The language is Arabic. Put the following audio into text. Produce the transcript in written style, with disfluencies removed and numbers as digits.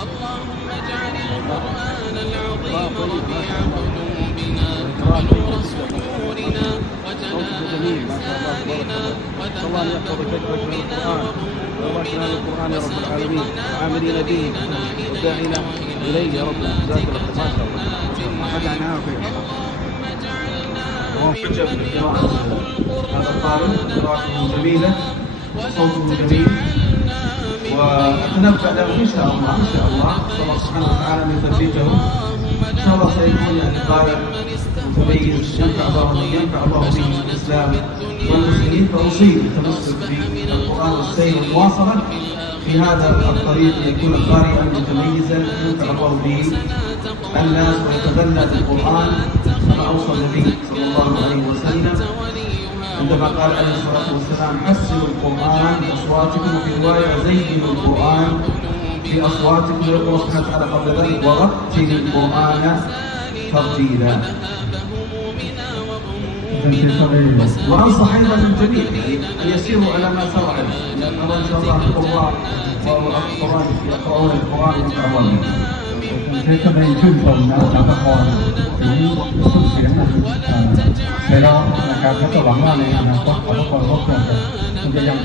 اللهم اجعل القرآن العظيم ربيع قلوبنا ونور صدورنا وجلاء أحزاننا وذهاب همومنا وغمومنا وسابقنا ودليلنا إليك وإلى جناتك جنات النعيم. اللهم اجعلنا ممن يقرأ القرآن جميلة وصوته جميل، ونتنبأ له إن شاء الله الله سبحانه وتعالى من تثبيته إن شاء الله سيكون قارئ متميز ينفع الله به الإسلام والمسلمين. فأصيب التمسك بالقرآن والسير والمواصلة في هذا الطريق ليكون قارئا متميزا ينفع الله به الناس ويتبنى بالقرآن كما أوصى النبي صلى الله عليه وسلم عندما قال عليه الصلاة والسلام: حسنوا القرآن بأصواتكم، وفي رواية زينوا القرآن بأصواتكم. ويقول سبحانه وتعالى قبل ذلك: ورتل القرآن ترتيلا. وأنصح أيضا الجميع أن يسيروا على ما سار عليه، لأن إن شاء الله القراء يقرؤون القرآن ويتعلمون. ผมใช้คำนี้ชื่นชมนะอาจารย์ประพรทุกเสียงไพเราะนะครับและก็หวังว่าในอนาคตขอพระพรครอบครัวจะยัง